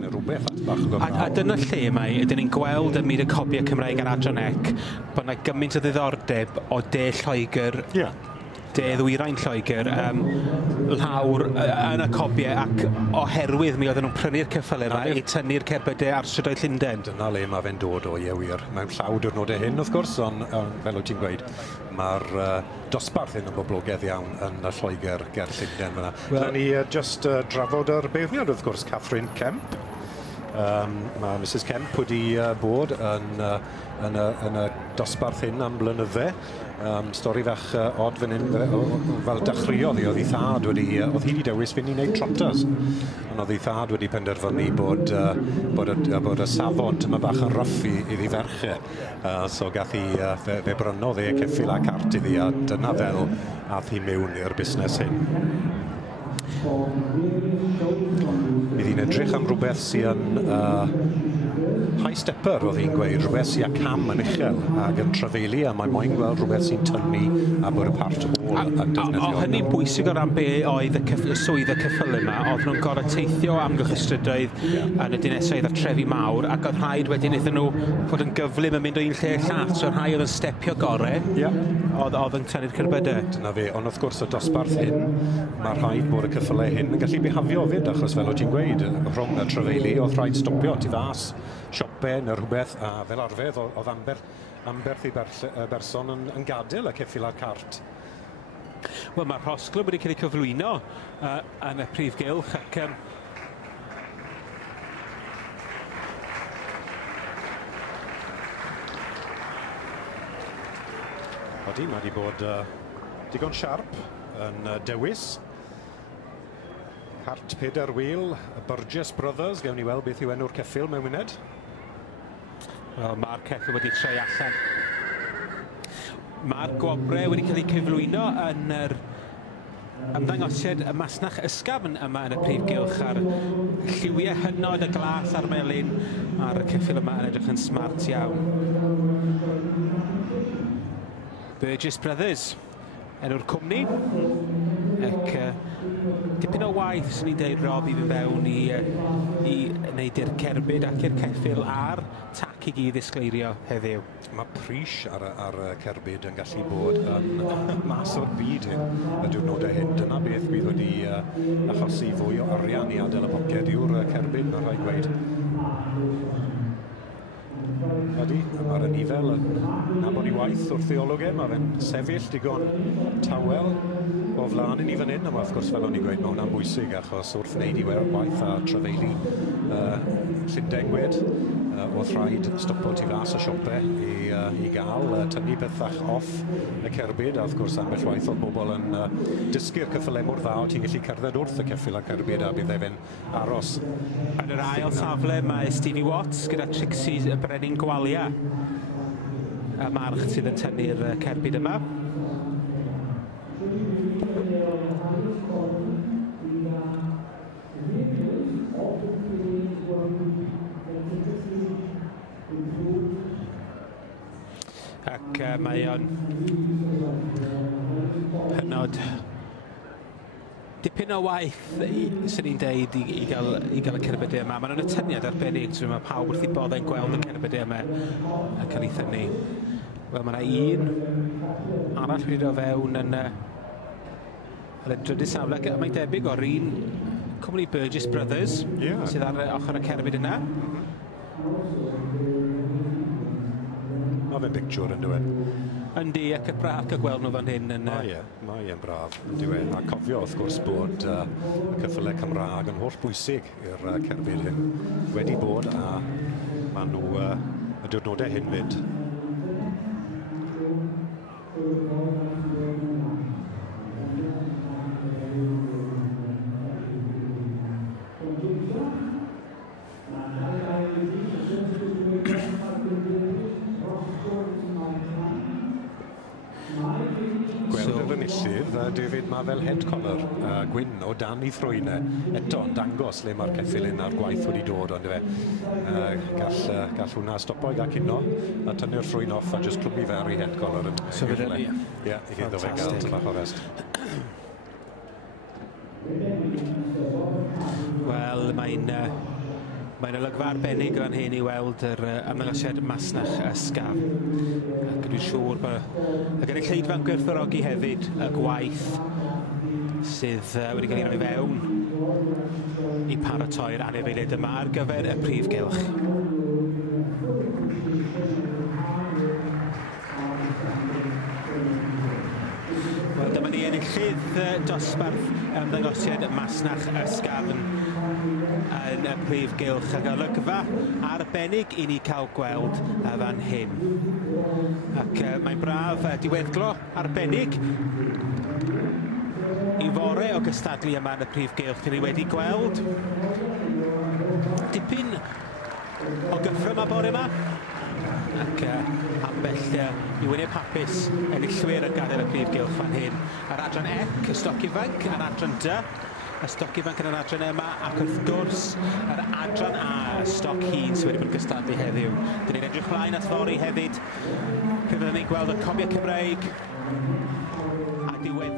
neu rhywbeth bach o Gymraeg. A dyna lle mae, ydyn ni'n gweld ym myd y copiau Cymraeg ar Adran Ec, bod yna gymaint o ddiddordeb o de Lloegr, de ddwyrain Lloegr, lawr yn y copiau ac oherwydd mi oedden nhw'n prynu'r ceffylau yma i tynnu'r cerbydau ar Strydoedd Llundain. Dyna le mae fe'n dod o, ie wir. Mewn llaw diwrnodau hyn, wrth gwrs, ond fel wyt ti'n gweud, mae'r dosbarth hyn yn boblogaidd iawn yn y Lloegr ger Llundain fyna. Dyna ni just drafod yr beirniad, wrth gwrs, Catherine Kemp. Mae Mrs Kemp wedi bod yn y dosbarth hyn am blynydde. Stori fach od fan hyn, fel dechreuodd hi, oedd ei thad oedd hi wedi dewis fynd i wneud trotters. Ond oedd ei thad wedi penderfynu bod y safon tyma bach yn rough iddi ferchau. So gath hi fe brynodd ei ceffil a cart iddi, a dyna fel ath hi mewn i'r busnes hyn. Bydd hi'n edrych am rhywbeth sy'n high stepper, oedd hi'n gweud, rhywbeth sy'n cam yn uchel ac yn trafeilu, a mae moyn gweld rhywbeth sy'n tynnu a bod y part ôl yn defnyddio. O hynny'n bwysig o ran be oedd y swydd y ceffylau yma, oedd nhw'n gorau teithio amgylch y strydoedd yn y dinesoedd a'r trefi mawr, ac oedd rhaid wedyn iddyn nhw fod yn gyflym yn mynd o un lle llall, so rhai oedd yn stepio gorau, oedd yn tynnu'r cerbydau. Dyna fe, ond wrth gwrs y dosbarth hyn, mae rhaid bod y ceffylau hyn yn gallu bihafio fyd, achos fel o ti'n gweud, rhwng y trafeilu, oedd rhaid stopio tu fas siopau neu rhywbeth, a fel arfer oedd amberth i berson yn gadael y ceffil a'r cart. Wel, mae'r rhosglwb wedi cael ei cyflwyno yn y prif gylch ac Odi, mae wedi bod digon siarp yn dewis. Cart 4 wheel, y Burgess Brothers, gewn ni weld beth yw enw'r ceffil mewn munud. Wel, mae'r ceffil wedi treu allan. Mae'r gwobrau wedi cael ei cyflwyno yn yr ymddangosiad y Masnach Ysgafn yma yn y prif gylch a'r lliwiau hynod y glas a'r melyn. Mae'r ceffil yma yn edrych yn smart iawn. Burgess Brothers, enw'r cwmni, ac dipyn o waith sy'n ni'n deud Rob i fi fewn i wneud i'r cerbyd ac i'r ceffil a'r tac i gyd ddisgleirio heddiw. Mae pris ar y cerbyd yn gallu bod yn mas o'r byd hyn, y diwrnodau hyn. Dyna beth bydd wedi achosi fwy o arian i adael y poced yw'r cerbyd, mae'n rhaid gweud. Ydy, mae'r nifel yn nabod i waith wrth ddeologau, mae fe'n sefyll digon tawel o flaen i ni fan hyn, a wrth gwrs fel o'n i'n gweud, mae hwnna'n bwysig achos wrth wneud i waith a trafeilu Llundainwyr, oedd rhaid stopo tu fas y siopau i gael tynnu bethach off y cerbyd, a wrth gwrs ambell waith oedd bobl yn dysgu'r ceffylau mor dda o ti'n gallu cerdded wrth y ceffil a'r cerbyd a bydd efo'n aros. Yn yr ail safle mae Stevie Watts gyda Trixie y Brenin Gwalia, y march sydd yn tynnu'r cerbyd yma. Ac mae o'n hynod dipyn o waith sy'n ni'n deud i gael y cerbydau yma. Mae'n atyniad arbennig, so mae pawb wrth i boddau'n gweld y cerbydau yma yn cael ei thynnu. Wel, mae yna un arall wedi dod fewn yn y drydydd safle, a mae'n debyg o'r un cwmni Burgess Brothers sydd ar ochr y cerbyd yna. Mae fe'n pictiwr yn dweud. Yndi, ac y braf cael gweld nhw fan hyn yn... Mae e'n braf yn dweud. A cofio wrth gwrs bod y ceffylau Cymraeg yn holl bwysig i'r cerbyd hyn wedi bod, a maen nhw y diwrnodau hyn fyd. David, mae fel head collar gwyn o dan i thrwynau eto yn dangos le mae'r ceffil un a'r gwaith wedi dod, ond gall hwnna stopo i gael uno a tynnu'r thrwyn off a just clwmi fe ar ei head collar yn sefydlu. Ie, i hyddo fe gael ty bach o rest. Wel, mae'n Mae'n olygfa arbennig fan hyn i weld yr ymddangosiad Masnach Ysgafn. Ac dwi'n siŵr bod y gynulleidfa'n gwerthfawrogi hefyd y gwaith sydd wedi cael ei roi fewn i paratoi'r anifeiliaid yma ar gyfer y prif gylch. Wel, dyma ni enillydd dosbarth ymddangosiad Masnach Ysgafn yn y prif gylch ac olygfa arbennig i ni cael gweld fan hyn. Ac mae'n braf diweddglo arbennig i fore o gystadlu yma yn y prif gylch. Dyn ni wedi gweld dipyn o gyffrym a bore yma ac ambell i wyneb hapus enillwyr yn gadael y prif gylch fan hyn. Yr adran ec, y stoc ifanc, yr adran dy, y stoc ifanc yn yr adran yma, ac wrth gwrs yr adran a, y stoc hyn sydd wedi bod yn gystadlu heddiw. Dyn ni'n edrych mlaen at fori hefyd, pe fyddwn ni'n gweld y comiau Cymreig a diwedd